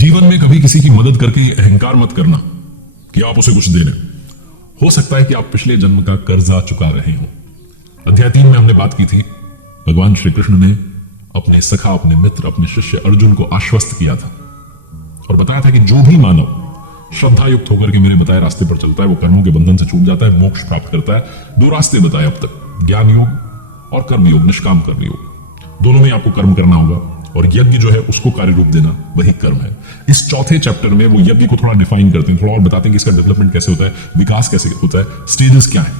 जीवन में कभी किसी की मदद करके अहंकार मत करना कि आप उसे कुछ दे रहे हो सकता है कि आप पिछले जन्म का कर्जा चुका रहे हो। अध्याय 3 में हमने बात की थी, भगवान श्री कृष्ण ने अपने सखा, अपने मित्र, अपने शिष्य अर्जुन को आश्वस्त किया था और बताया था कि जो भी मानव श्रद्धा युक्त होकर के मेरे बताए रास्ते पर चलता है वो कर्मों के बंधन से छूट जाता है, मोक्ष प्राप्त करता है। 2 रास्ते बताए अब तक, ज्ञान योग और कर्म योग, निष्काम कर्म योग। दोनों में आपको कर्म करना होगा और यज्ञ जो है उसको कार्य रूप देना वही कर्म है। इस चौथे चैप्टर में वो यज्ञ को थोड़ा डिफाइन करते हैं, थोड़ा और बताते हैं कि इसका डेवलपमेंट कैसे होता है, विकास कैसे होता है, स्टेजेस क्या है।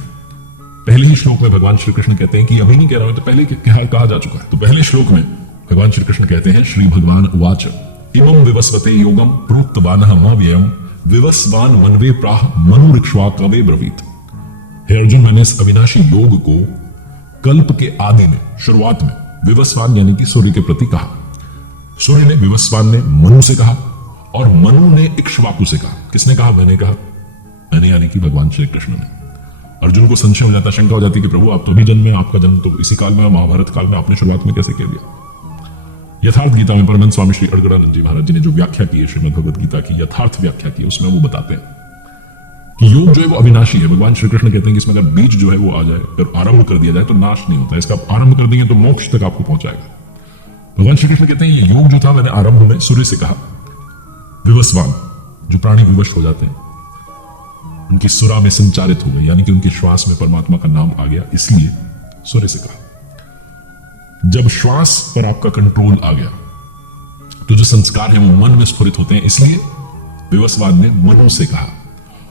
पहले ही श्लोक में भगवान श्री कृष्ण कहते हैं कि अभी नहीं कह रहा हूं, तो पहले क्या कहा जा चुका है। तो पहले श्लोक में भगवान श्री कृष्ण कहते हैं, श्री भगवान उवाच इमं विवस्वते योगम प्रोक्तवानः मव्ययम् विवस्वान मनवे प्राह मनुरिक्ष्वा कवे ब्रवीत। हे अर्जुन, मैंने इस अविनाशी योग को कल्प के आदि में, शुरुआत में विवस्वान यानी कि सूर्य के प्रति कहा। सूर्य ने, विवस्वान ने मनु से कहा और मनु ने इक्ष्वाकु से कहा। किसने कहा? मैंने कहा। मैंने यानी कि भगवान श्री कृष्ण ने। अर्जुन को संशय हो जाता, शंका हो जाती कि प्रभु आप तो भी जन्म में, आपका जन्म तो इसी काल में, महाभारत काल में, आपने शुरुआत में कैसे कर दिया? यथार्थ गीता में परमानंद स्वामी श्री अड़गड़ानंद जी महाराज जी ने जो व्याख्या की है श्रीमद् भगवद गीता की, यथार्थ व्याख्या की, उसमें वो बताते हैं कि योग जो है वो अविनाशी है। भगवान श्री कृष्ण कहते हैं कि इसमें अगर बीज जो है वो आ जाए, अगर आरंभ कर दिया जाए तो नाश नहीं होता, इसका आरंभ कर देंगे तो मोक्ष तक आपको पहुंचाएगा। भगवान श्री कृष्ण कहते हैं ये योग जो था मैंने आरंभ में सूर्य से कहा। विवस्वान, जो प्राणी विवश हो जाते हैं, उनकी सुरा में संचारित हो गई, यानी कि उनके श्वास में परमात्मा का नाम आ गया, इसलिए सूर्य से कहा। जब श्वास पर आपका कंट्रोल आ गया तो जो संस्कार है वो मन में स्फुरित होते हैं, इसलिए विवस्वान ने मनु से कहा।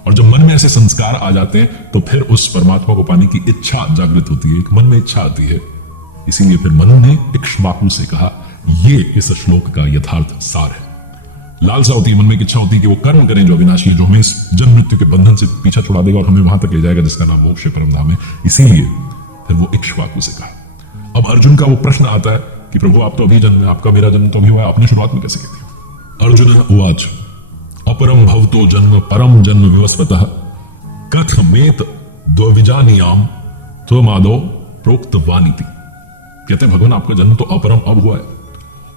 और जब मन में ऐसे संस्कार आ जाते हैं तो फिर उस परमात्मा को पाने की इच्छा जागृत होती है, एक मन में इच्छा आती है, इसीलिए फिर मनु ने इक्ष्वाकु से कहा। ये इस श्लोक का यथार्थ सार है। लालसा होती है, मन में एक इच्छा होती है कि वो कर्म करें जो अविनाशी है, जो हमें इस जन्म मृत्यु के बंधन से पीछा छुड़ा देगा और हमें वहां तक ले जाएगा जिसका नाम मोक्ष परम धाम है, इसीलिए फिर वो इक्ष्वाकु से कहा। अब अर्जुन का वो प्रश्न आता है कि प्रभु आप तो अभी जन्म, आपका मेरा जन्म तो अभी हुआ है, आपने शुरुआत में कैसे की थी? अर्जुन उवाच अपरम भवतो जन्म परम जन्म विवस्वतः कथमेत द्विजानियाम त्वमादो प्रोक्तवानिति। कहते हैं भगवान आपका जन्म तो अपरम अब हुआ है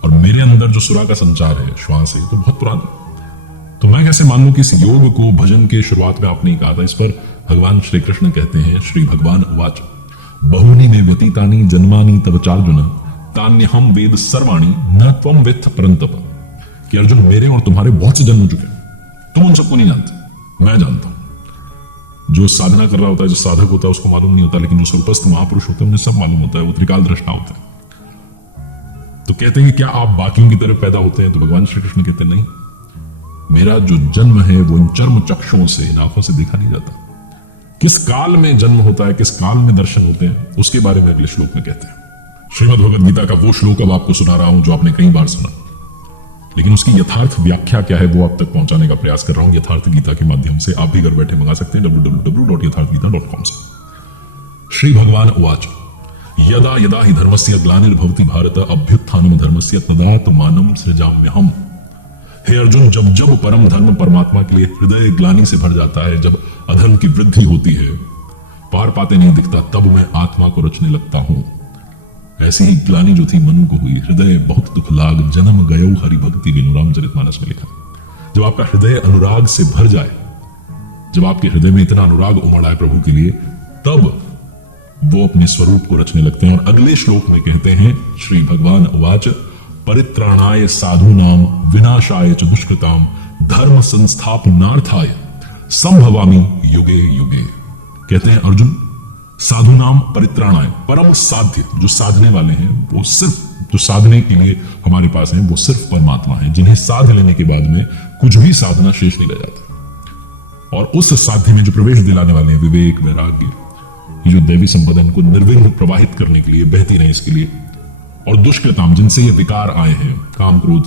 और मेरे अंदर जो सुरा का संचार है, श्वास है, तो बहुत पुराना, तो मैं कैसे मान लूं कि इस योग को भजन के शुरुआत में आपने कहा था? इस पर भगवान श्री कृष्ण कहते हैं, श्री भगवान उवाच बहुनी में व्यतीतानि जन्मानि तव चार्जुन तान्यहम वेद सर्वाणि न त्वम वेत्थ परंतप। कि अर्जुन मेरे और तुम्हारे बहुत से जन्म हो चुके हैं, तुम उन सबको नहीं जानते, मैं जानता हूं। जो साधना कर रहा होता है, जो साधक होता है उसको मालूम नहीं होता, लेकिन जो स्वरूपस्थ महापुरुष होते हैं उन्हें सब मालूम होता है, वो त्रिकाल दृष्टा होता है। तो कहते हैं कि क्या आप बाकियों की तरह पैदा होते हैं? तो भगवान श्री कृष्ण कहते हैं नहीं, मेरा जो जन्म है वो इन चर्म चक्षुओं से, इन आंखों से देखा नहीं जाता। किस काल में जन्म होता है, किस काल में दर्शन होते हैं, उसके बारे में अगले श्लोक में कहते हैं। श्रीमद् भगवद गीता का वो श्लोक अब आपको सुना रहा हूं जो आपने कई बार सुना, लेकिन उसकी यथार्थ व्याख्या क्या है वो आप तक पहुंचाने का प्रयास कर रहा हूं यथार्थ गीता के माध्यम से। आप भी घर बैठे मंगा सकते हैं www.यथार्थगीता.com से। श्री भगवान उवाच यदा यदा हि धर्मस्य ग्लानिर्भवति भारत अभ्युत्थानम धर्मस्य तदात्मानं सृजाम्यहम्। हे अर्जुन, जब जब परम धर्म परमात्मा के लिए हृदय ग्लानि से भर जाता है, जब अधर्म की वृद्धि होती है, पार पाते नहीं दिखता, तब मैं आत्मा को रचने लगता हूं। ऐसी ही ग्लानि जो थी मनु को हुई, हृदय बहुत दुख लाग जन्म गयो हरि भक्ति बिनु, रामचरितमानस में लिखा। जब आपका हृदय अनुराग से भर जाए, जब आपके हृदय में इतना अनुराग उमड़ आए प्रभु के लिए, तब वो अपने स्वरूप को रचने लगते हैं। और अगले श्लोक में कहते हैं, श्री भगवान उवाच परित्राणाय साधूनाम विनाशाय च दुष्कृताम धर्म संस्थापनार्थाय संभवामि युगे युगे। कहते हैं अर्जुन, साधु नाम परित्राणाय, परम साध्य, जो साधने वाले हैं, वो सिर्फ जो साधने के लिए हमारे पास हैं वो सिर्फ परमात्मा है, जिन्हें साध लेने के बाद में कुछ भी साधना शेष नहीं रह जाता। और उस साध्य में जो प्रवेश दिलाने वाले हैं, विवेक, वैराग्य, ये जो दैवी संपदा इनको निर्विघ्न प्रवाहित करने के लिए, बहती रहे इसके लिए, और दुष्कृताम, जिनसे ये विकार आए हैं, काम, क्रोध,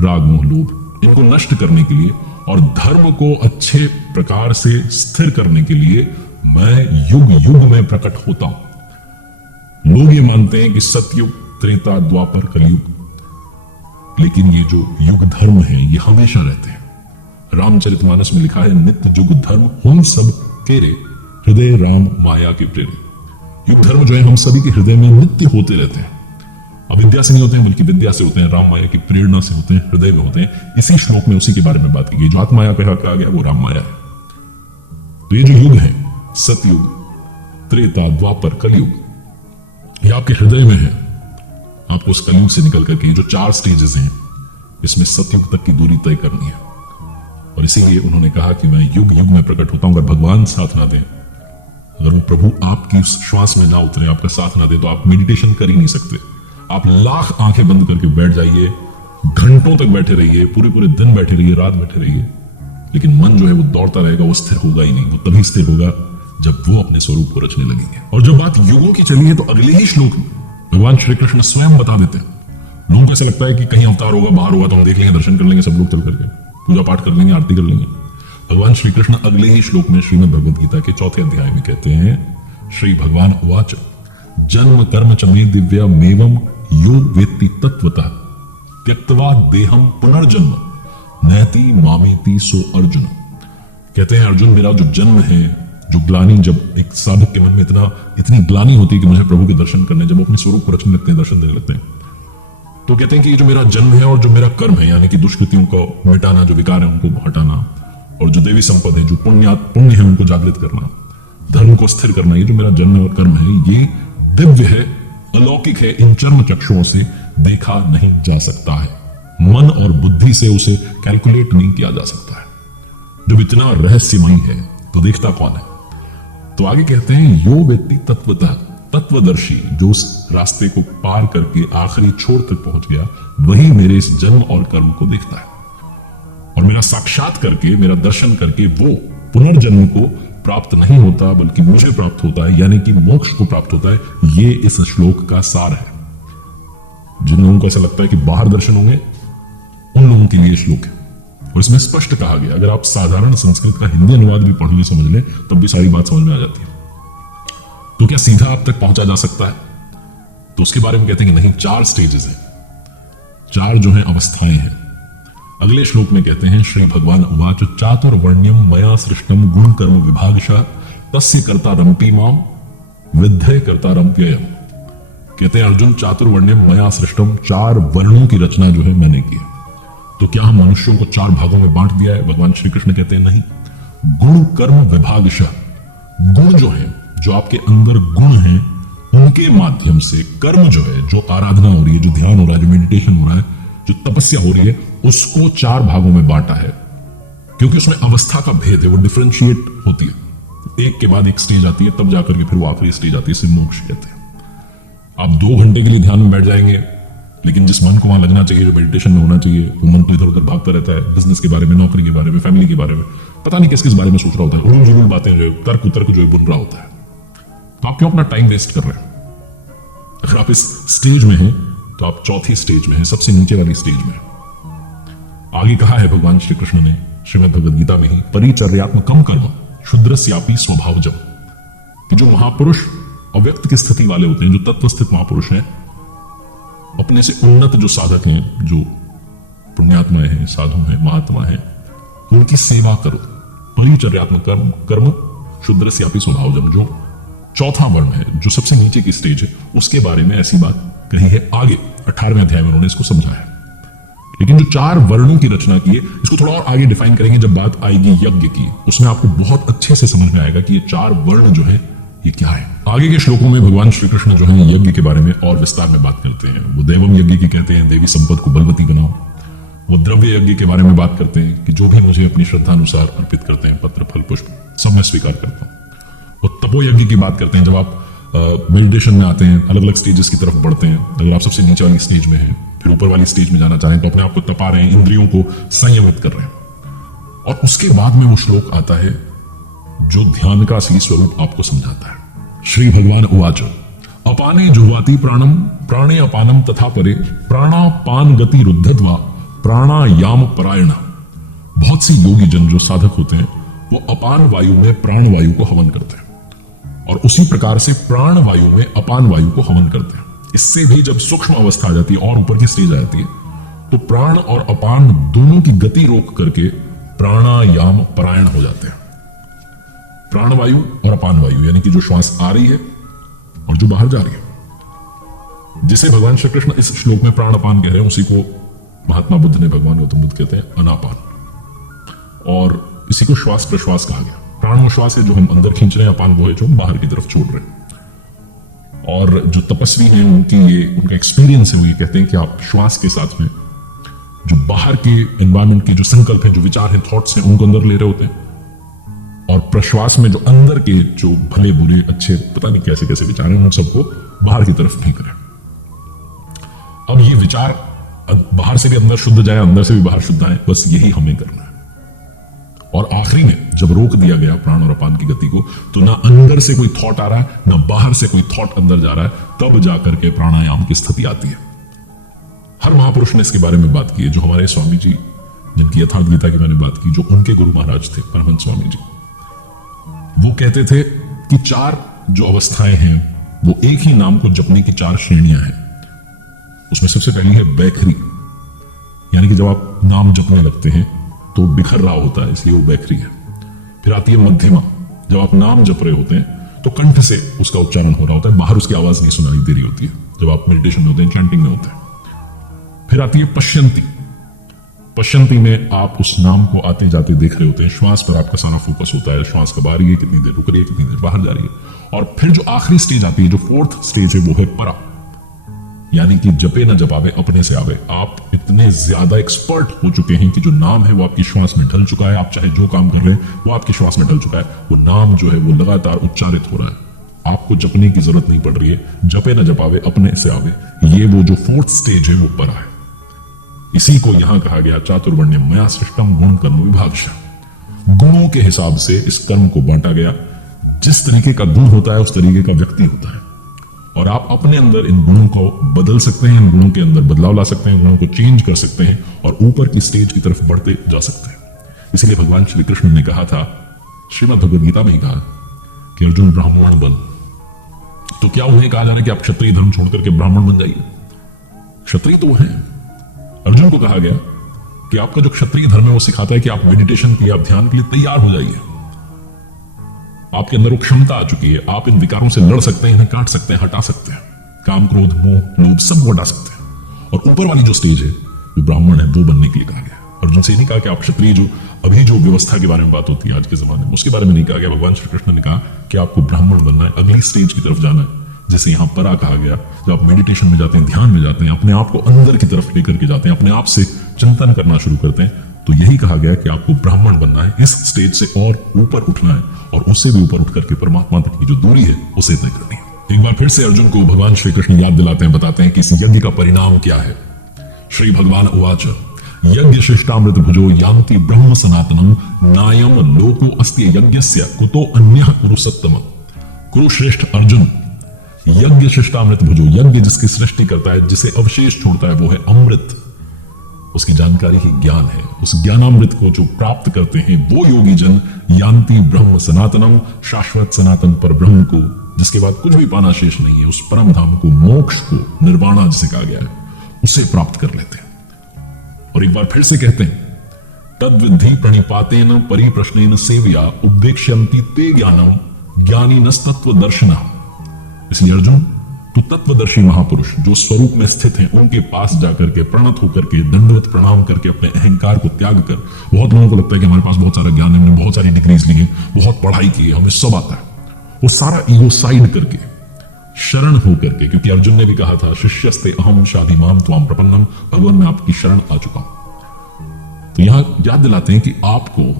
राग, मोह, लोभ, इनको नष्ट करने के लिए और धर्म को अच्छे प्रकार से स्थिर करने के लिए मैं युग युग में प्रकट होता हूं। लोग ये मानते हैं कि सतयुग, त्रेता, द्वापर, कलयुग, लेकिन ये जो युग धर्म है ये हमेशा रहते हैं। रामचरितमानस में लिखा है, नित्य जुग धर्म हम सब केरे हृदय राम माया के प्रेरे। युग धर्म जो है हम सभी के हृदय में नित्य होते रहते हैं अविद्या से नहीं होते हैं बल्कि विद्या से होते हैं, राम माया की प्रेरणा से होते हैं, हृदय में होते हैं। इसी श्लोक में उसी के बारे में बात की गई। जो आत्माया पे कहा गया वो राम माया है। तो ये जो युग है, सतयुग, त्रेता, द्वापर, कलयुग, ये आपके हृदय में है। आपको उस कलयुग से निकल करके जो 4 स्टेजेस हैं, इसमें सतयुग तक की दूरी तय करनी है। और इसीलिए उन्होंने कहा कि मैं युग युग में प्रकट होता हूं। अगर भगवान साथ ना दें, अगर वो प्रभु आपकी श्वास में ना उतरे, आपका साथ ना दे, तो आप मेडिटेशन कर ही नहीं सकते। आप लाख आंखें बंद करके बैठ जाइए, घंटों तक बैठे रहिए, पूरे पूरे दिन बैठे रहिए, रात बैठे रहिए, लेकिन मन जो है वो दौड़ता रहेगा, वो स्थिर होगा ही नहीं। वो तभी स्थिर होगा जब वो अपने स्वरूप को रचने लगेंगे। और जब बात युगों की चली है तो अगले ही श्लोक में भगवान श्री कृष्ण स्वयं बता देते हैं। लोगों को ऐसा लगता है कि कहीं अवतार होगा, बाहर होगा तो हम देख लेंगे, दर्शन कर लेंगे, सब लोग चल करके पूजा पाठ कर लेंगे, आरती कर लेंगे। भगवान श्री कृष्ण अगले ही श्लोक में श्रीमद् भगवद गीता के 4थे अध्याय में कहते हैं, श्री भगवान उवाच जन्म कर्म च मे दिव्यमेवं यो वेत्ति तत्वतः त्यक्त्वा देहम पुनर्जन्म नैति मामेति सो अर्जुन। कहते हैं अर्जुन, मेरा जो जन्म है, जो ग्लानि, जब एक साधक के मन में इतनी ग्लानि होती है कि मुझे प्रभु के दर्शन करने, जब वो अपने स्वरूप को रचने लगते हैं, दर्शन देने लगते हैं, तो कहते हैं कि ये जो मेरा जन्म है और जो मेरा कर्म है, यानी कि दुष्कृतियों को मिटाना, जो विकार है उनको हटाना, और जो देवी संपद है, जो पुण्य है उनको जागृत करना, धर्म को स्थिर करना, ये जो मेरा जन्म और कर्म है, ये दिव्य है, अलौकिक है, इन चर्म चक्षुओं से देखा नहीं जा सकता है। मन और बुद्धि से उसे कैलकुलेट नहीं किया जा सकता है। जब इतना रहस्यमयी है तो देखता कौन है? तो आगे कहते हैं, यो व्यक्ति तत्वतः, तत्वदर्शी, जो उस रास्ते को पार करके आखिरी छोर तक पहुंच गया, वही मेरे इस जन्म और कर्म को देखता है। और मेरा साक्षात करके, मेरा दर्शन करके वो पुनर्जन्म को प्राप्त नहीं होता बल्कि मुझे प्राप्त होता है, यानी कि मोक्ष को प्राप्त होता है। ये इस श्लोक का सार है। जिन लोगों को ऐसा लगता है कि बाहर दर्शन होंगे, उन लोगों के लिए श्लोक है। और इसमें स्पष्ट कहा गया, अगर आप साधारण संस्कृत का हिंदी अनुवाद भी पढ़ ले, समझ ले, तब भी सारी बात समझ में आ जाती है। तो क्या सीधा आप तक पहुंचा जा सकता है? तो उसके बारे में कहते हैं कि नहीं, 4 स्टेजेस हैं, 4 जो है अवस्थाएं हैं। अगले श्लोक में कहते हैं, श्री भगवान उवाच चातुर्वर्ण्यम मया सृष्टम गुण कर्म विभागशः तस्य कर्तारमपि माम विद्धे कर्तारमप्ययम्। कहते हैं अर्जुन, चातुर्वर्ण्यम मया सृष्टम, 4 वर्णों की रचना जो है मैंने की है। तो क्या हम मनुष्यों को 4 भागों में बांट दिया है? भगवान श्री कृष्ण कहते हैं नहीं, गुण कर्म विभागशः, गुण जो है, जो आपके अंदर गुण हैं, उनके माध्यम से कर्म जो है, जो आराधना हो रही है, जो ध्यान हो रहा है, जो मेडिटेशन हो रहा है, जो तपस्या हो रही है, उसको 4 भागों में बांटा है। क्योंकि उसमें अवस्था का भेद है, वो डिफरेंशिएट होती है, एक के बाद एक स्टेज आती है, तब जाकर के फिर वो आखिरी स्टेज आती है, इसे मोक्ष कहते हैं। आप 2 घंटे के लिए ध्यान में बैठ जाएंगे, लेकिन जिस मन को वहां लगना चाहिए, जो मेडिटेशन में होना चाहिए, वो मन तो इधर उधर भागता रहता है, बिजनेस के बारे में, नौकरी के बारे में, फैमिली के बारे में, पता नहीं किस किस बारे में सोच रहा होता है, उलूल जुलूल बातें जो तर्क जो है बुन रहा होता है। तो आप क्यों अपना टाइम वेस्ट कर रहे हैं? अगर आप इस स्टेज में हैं तो आप 4थी स्टेज में हैं, सबसे नीचे वाली स्टेज में। आगे कहा है भगवान श्री कृष्ण ने श्रीमद् भगवद गीता में ही, परिचर्यात्मकम कर्म क्षुद्रस्यापि स्वभावजम, कि जो महापुरुष अव्यक्त की स्थिति वाले होते हैं, जो तत्वस्थित महापुरुष हैं, अपने से उन्नत जो साधक हैं, जो पुण्यात्माएं हैं, साधु हैं, महात्मा हैं, उनकी सेवा करो। परिचर्यात्मक कर्म क्षुद्रस्यापि स्वभावजम, जो 4था वर्ण है, जो सबसे नीचे की स्टेज है, उसके बारे में ऐसी बात कही है आगे 18वें अध्याय में उन्होंने इसको समझाया। लेकिन जो 4 वर्णों की रचना की है, इसको थोड़ा और आगे डिफाइन करेंगे जब बात आएगी यज्ञ की। उसमें आपको बहुत अच्छे से समझ में आएगा कि ये 4 वर्ण जो है ये क्या है। आगे के श्लोकों में भगवान श्री कृष्ण जो है यज्ञ के बारे में और विस्तार में बात करते हैं। वो देवम यज्ञ की कहते हैं, देवी संपद को बलवती बनाओ। वो द्रव्य यज्ञ के बारे में बात करते हैं कि जो भी मुझे अपनी श्रद्धा अनुसार अर्पित करते हैं, पत्र फल पुष्प, सब मैं स्वीकार करता हूँ। वो तपो यज्ञ की बात करते हैं, जब आप मेडिटेशन में आते हैं, अलग अलग स्टेजेस की तरफ बढ़ते हैं। अगर आप सबसे नीचे वाली स्टेज में हैं, फिर ऊपर वाली स्टेज में जाना चाहें, तो अपने आप को तपा रहे हैं, इंद्रियों को संयमित कर रहे हैं। और उसके बाद में वो श्लोक आता है जो ध्यान का असली स्वरूप आपको समझाता है। श्री भगवान उवाच अपाने जुह्वाति प्राणम प्राणे अपानम तथा परे प्राणापान गति रुद्धत्वा प्राणायाम परायण। बहुत सी योगी जन जो साधक होते हैं, वो अपान वायु में प्राण वायु को हवन करते हैं, और उसी प्रकार से प्राण वायु में अपान वायु को हवन करते हैं। इससे भी जब सूक्ष्म अवस्था आ जाती है और ऊपर की स्टेज आ जाती है, तो प्राण और अपान दोनों की गति रोक करके प्राणायाम परायण हो जाते हैं। प्राणवायु और अपान वायु, यानी कि जो श्वास आ रही है और जो बाहर जा रही है, जिसे भगवान श्री कृष्ण इस श्लोक में प्राण अपान कह रहे हैं, उसी को महात्मा बुद्ध ने, भगवान गौतम बुद्ध कहते हैं अनापान, और इसी को श्वास प्रश्वास कहा गया। प्राण वो श्वास है जो हम अंदर खींच रहे हैं, अपान वो है जो हम बाहर की तरफ छोड़ रहे हैं। और जो तपस्वी हैं उनकी ये उनका एक्सपीरियंस है, वो ये कहते हैं कि आप श्वास के साथ में जो बाहर के एनवायरमेंट के जो संकल्प हैं, जो विचार हैं, थॉट्स हैं, उनको अंदर ले रहे होते हैं, और प्रश्वास में जो अंदर के जो भले बुरे अच्छे पता नहीं कैसे कैसे विचार हैं, उन सबको बाहर की तरफ फेंक रहे हैं। अब ये विचार बाहर से भी अंदर शुद्ध जाए, अंदर से भी बाहर शुद्ध आए, बस यही हमें करना है। और आखिरी में जब रोक दिया गया प्राण और अपान की गति को, तो ना अंदर से कोई थॉट आ रहा है, ना बाहर से कोई थॉट अंदर जा रहा है, तब जाकर के प्राणायाम की स्थिति आती है। हर महापुरुष ने इसके बारे में बात की है। जो हमारे स्वामी जी, जिनकी यथार्थ गीता की मैंने बात की, जो उनके गुरु महाराज थे परमहंस स्वामी जी, वो कहते थे कि 4 जो अवस्थाएं हैं, वो एक ही नाम को जपने की 4 श्रेणियां हैं। उसमें सबसे पहली है बैखरी, यानी कि जब आप नाम जपने लगते हैं तो बिखर रहा होता है, इसलिए वो बैखरी है। फिर आती है मध्यमा, जब आप नाम जप रहे होते हैं तो कंठ से उसका उच्चारण हो रहा होता है, बाहर उसकी आवाज नहीं सुनाई दे रही होती है, जब आप मेडिटेशन में होते हैं, चैंटिंग में होते हैं। फिर आती है पश्यंती, पश्यंती में आप उस नाम को आते जाते देख रहे होते हैं, श्वास पर आपका सारा फोकस होता है, श्वास कब आ रही है, कितनी देर रुक रही है, कितनी देर बाहर जा रही है। और फिर जो आखिरी स्टेज आती है, जो 4th स्टेज है, वो है परा, यानी कि जपे न जपावे अपने से आवे। आप इतने ज्यादा एक्सपर्ट हो चुके हैं कि जो नाम है वो आपकी श्वास में ढल चुका है, आप चाहे जो काम कर रहे हैं वो आपकी श्वास में ढल चुका है, वो नाम जो है वो लगातार उच्चारित हो रहा है, आपको जपने की जरूरत नहीं पड़ रही है, जपे न जपावे अपने से आवे। ये वो जो 4th स्टेज है वो परा है। इसी को यहां कहा गया चातुर्वर्ण्य मया सृष्टम गुण कर्म विभागशः। गुणों के हिसाब से इस कर्म को बांटा गया, जिस तरीके का गुण होता है उस तरीके का व्यक्ति होता है, और आप अपने अंदर इन गुणों को बदल सकते हैं, इन गुणों के अंदर बदलाव ला सकते हैं, गुणों को चेंज कर सकते हैं और ऊपर की स्टेज की तरफ बढ़ते जा सकते हैं। इसलिए भगवान श्री कृष्ण ने कहा था, श्रीमद् भगवद गीता में ही कहा कि अर्जुन ब्राह्मण बन। तो क्या उन्हें कहा जा रहा है कि आप क्षत्रिय धर्म छोड़ करके ब्राह्मण बन जाइए? क्षत्रिय तो वो है। अर्जुन को कहा गया कि आपका जो क्षत्रिय धर्म है वो सिखाता है कि आप मेडिटेशन के लिए, आप ध्यान के लिए तैयार हो जाइए, आपके अंदर वो क्षमता आ चुकी है, आप इन विकारों से लड़ सकते हैं, इन्हें काट सकते हैं, हटा सकते हैं, काम क्रोध मोह लोभ सबको हटा सकते हैं। और ऊपर वाली जो स्टेज है जो ब्राह्मण है, वो बनने के लिए कहा गया। अर्जुन से नहीं कहा कि आप क्षत्रिय, जो अभी जो व्यवस्था के बारे में बात होती है आज के जमाने में, उसके बारे में नहीं कहा गया। भगवान श्री कृष्ण ने कहा कि आपको ब्राह्मण बनना है, अगली स्टेज की तरफ जाना है, जिसे यहां परा कहा गया। जब आप मेडिटेशन में जाते हैं, ध्यान में जाते हैं, अपने आप को अंदर की तरफ लेकर के जाते हैं, अपने आप से चिंतन करना शुरू करते हैं, तो यही कहा गया कि आपको ब्राह्मण बनना है, इस स्टेज से और ऊपर उठना है, और उससे भी ऊपर उठ करके परमात्मा तक की जो दूरी है उसे तय करनी है। एक बार फिर से अर्जुन को भगवान श्री कृष्ण याद दिलाते हैं, बताते हैं कि इस यज्ञ का परिणाम क्या है। श्री भगवान उवाच यज्ञ शिष्टामृत भुजो यान्ति ब्रह्म सनातनम नायम लोको अस्ति यज्ञस्य कुतो अन्यः कुरु सत्तम। कुरु श्रेष्ठ अर्जुन, यज्ञ शिष्टामृत भुजो, यज्ञ जिसकी सृष्टि करता है, जिसे अवशेष छोड़ता है, वो है अमृत, उसकी जानकारी ही ज्ञान है। उस ज्ञानामृत को जो प्राप्त करते हैं वो योगी जन यान्ति ब्रह्म सनातनम, शाश्वत सनातन पर ब्रह्म को, जिसके बाद कुछ भी पाना शेष नहीं है, उस परम धाम को, मोक्ष को, निर्वाणा जिसे कहा गया है, उसे प्राप्त कर लेते हैं। और एक बार फिर से कहते हैं, तद विद्धि प्रणिपातेन परिप्रश्नेन सेव्या उपदेक्ष्यन्ति ते ज्ञानम ज्ञानिनस्तत्व दर्शनः। इसलिए अर्जुन, तो तत्वदर्शी महापुरुष जो स्वरूप में स्थित हैं, उनके पास जाकर के प्रणत होकर के दंडवत प्रणाम करके अपने अहंकार को त्याग कर, बहुत लोगों को लगता है कि हमारे पास बहुत सारा ज्ञान है, हमने बहुत सारी डिग्रीज ली है, बहुत पढ़ाई की है, हमें सब आता है, वो सारा ईगो साइड करके शरण होकर के, क्योंकि अर्जुन ने भी कहा था शिष्यस्ते अहम शाधिमाम त्वाम प्रपन्नम, भगवान मैं आपकी शरण आ चुका हूं। तो यहां याद दिलाते हैं कि आपको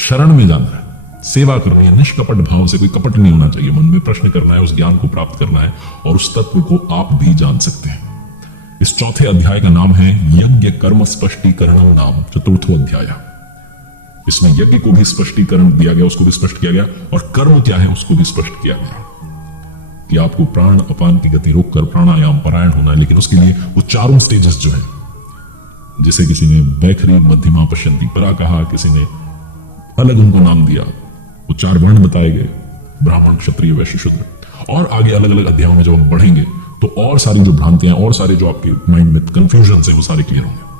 शरण में जाना है, सेवा करनी है, निष्कपट भाव से, कोई कपट नहीं होना चाहिए, मन में प्रश्न करना है, उस ज्ञान को प्राप्त करना है, और उस तत्व को आप भी जान सकते हैं। इस चौथे अध्याय का नाम है यज्ञ कर्म स्पष्टीकरण नाम, चतुर्थो अध्याय। इसमें यज्ञ को भी स्पष्टीकरण दिया गया, उसको भी स्पष्ट किया गया, और कर्म क्या है उसको भी स्पष्ट किया गया कि आपको प्राण अपान की गति रोककर प्राणायाम परायण होना है। लेकिन उसके लिए वो चारों स्टेजेस जो है, जिसे किसी ने बैखरी, मध्यमा, पश्यंती, परा कहा, किसी ने अलग उनको नाम दिया, वो 4 वर्ण बताए गए, ब्राह्मण, क्षत्रिय, वैश्य, शूद्र। और आगे अलग अलग अध्यायों में जब हम बढ़ेंगे तो और सारी जो भ्रांतियां, और सारे जो आपके माइंड में कंफ्यूजन है, वो सारे क्लियर होंगे।